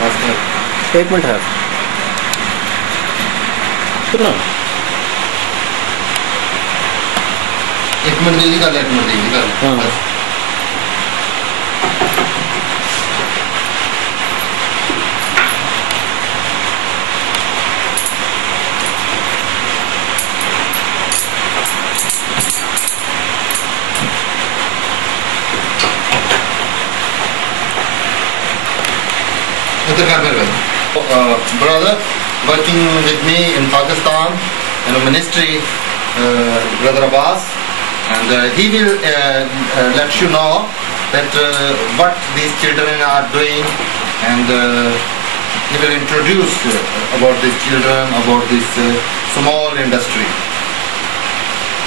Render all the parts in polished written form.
एक मिनट है कितना एक मिनट जल्दी कर ले, एक मिनट जल्दी कर ले। हाँ brother working with me in Pakistan in a ministry, Brother Abbas, and he will let you know that what these children are doing, and he will introduce about these children, about this small industry.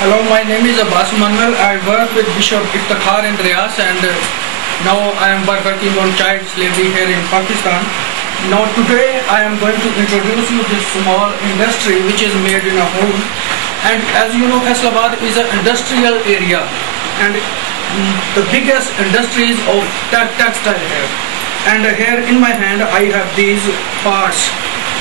Hello, my name is Abbas Manuel. I work with Bishop Iftikhar in Riyas, and now I am working on child slavery here in Pakistan. Now today I am going to introduce you this small industry which is made in a home. And as you know, Faisalabad is an industrial area, and the biggest industries of textile here. And here in my hand I have these parts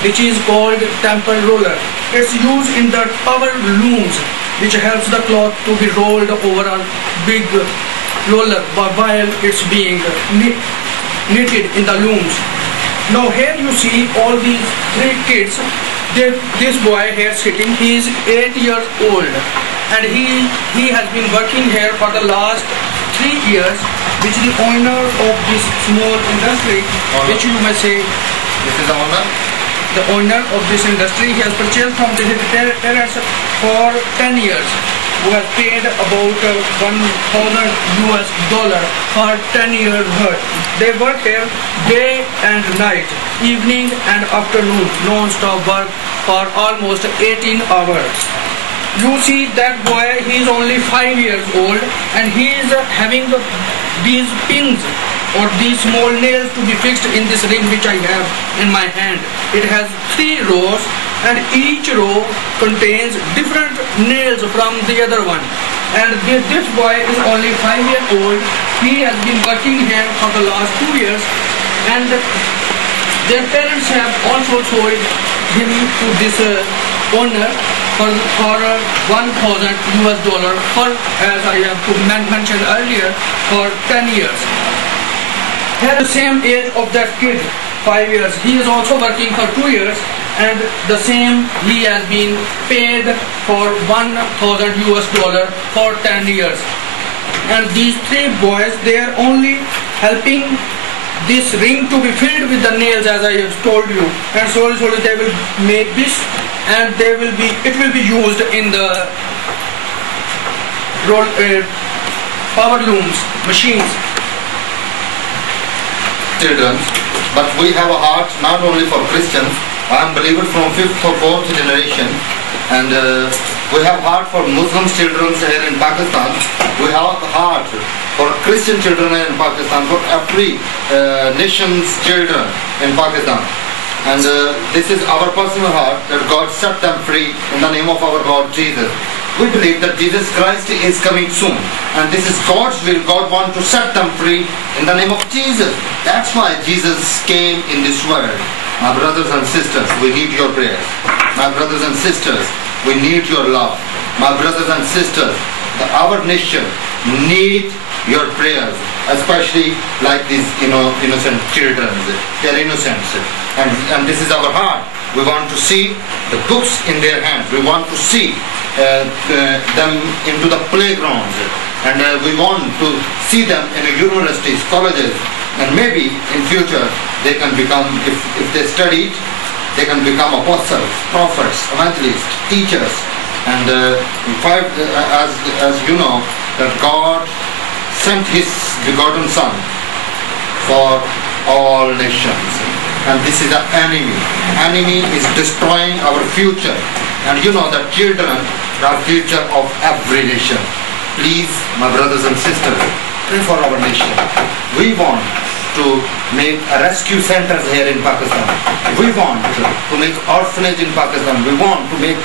which is called temple roller. It's used in the power looms which helps the cloth to be rolled over a big roller while it's being knitted in the looms. Now here you see all these three kids. This boy here sitting, he is 8 years old, and he has been working here for the last 3 years, which is the owner of this small industry, which you may say. This is the owner? The owner of this industry. He has purchased from his parents for 10 years, who has paid about $1,000 for 10 years work. They work here day and night, evening and afternoon, non-stop work for almost 18 hours. You see that boy, he is only 5 years old, and he is having these pins or these small nails to be fixed in this ring which I have in my hand. It has 3 rows, and each row contains different nails from the other one. And this boy is only 5 years old. He has been working here for the last 2 years, and their parents have also sold him to this owner for $1,000 for, as I have mentioned earlier, for 10 years. At the same age of that kid, 5 years, he is also working for 2 years, and the same he has been paid for $1,000 for 10 years. And these 3 boys, they are only helping this ring to be filled with the nails, as I have told you, and slowly they will make this, and it will be used in the power looms machines. Children, but we have a heart not only for Christians. I am believer from 5th or 4th generation, and we have heart for Muslim children here in Pakistan. We have heart for Christian children here in Pakistan, for every nation's children in Pakistan. And this is our personal heart, that God set them free in the name of our Lord Jesus. We believe that Jesus Christ is coming soon, and this is God's will. God wants to set them free in the name of Jesus. That's why Jesus came in this world. My brothers and sisters, we need your prayers. My brothers and sisters, we need your love. My brothers and sisters, our nation need your prayers, especially like these innocent children. They are innocent, and this is our heart. We want to see the books in their hands. We want to see them into the playgrounds, and we want to see them in the universities, colleges, and maybe in future they can become, if they study, they can become apostles, prophets, evangelists, teachers. And as you know, that God sent His begotten Son for all nations, and this is the enemy. Enemy is destroying our future, and you know that children are future of every nation. Please, my brothers and sisters, pray for our nation. We want to make a rescue centers here in Pakistan. We want to make orphanage in Pakistan. We want to make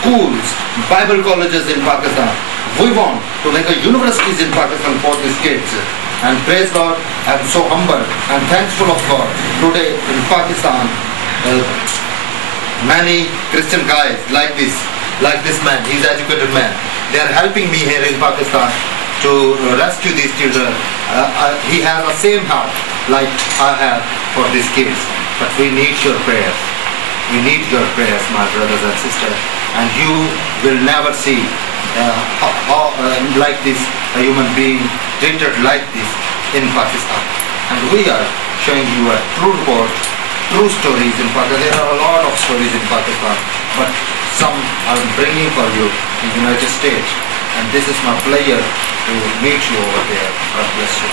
schools, Bible colleges in Pakistan. We want to make universities in Pakistan for these kids. And praise God, I'm so humble and thankful of God. Today in Pakistan, many Christian guys like this man, he's an educated man. They are helping me here in Pakistan to rescue these children. He has the same heart like I have for these kids. But we need your prayers. We need your prayers, my brothers and sisters. And you will never see like this, a human being treated like this in Pakistan. And we are showing you a true report, true stories in Pakistan. There are a lot of stories in Pakistan, but some I'm bringing for you in the United States. And this is my pleasure to meet you over there. God bless you.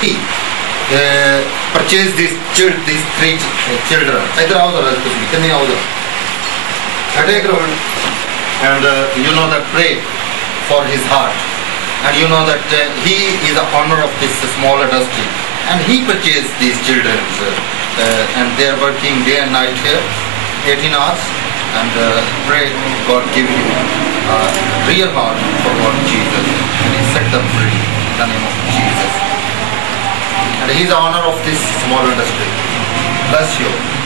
He purchased these three children. And you know that pray for his heart. And you know that he is the owner of this small industry. And he purchased these children. And they are working day and night here, 18 hours. And pray God give you a real heart for God Jesus. And he set them free in the name of Jesus. And he is the owner of this small industry. Bless you.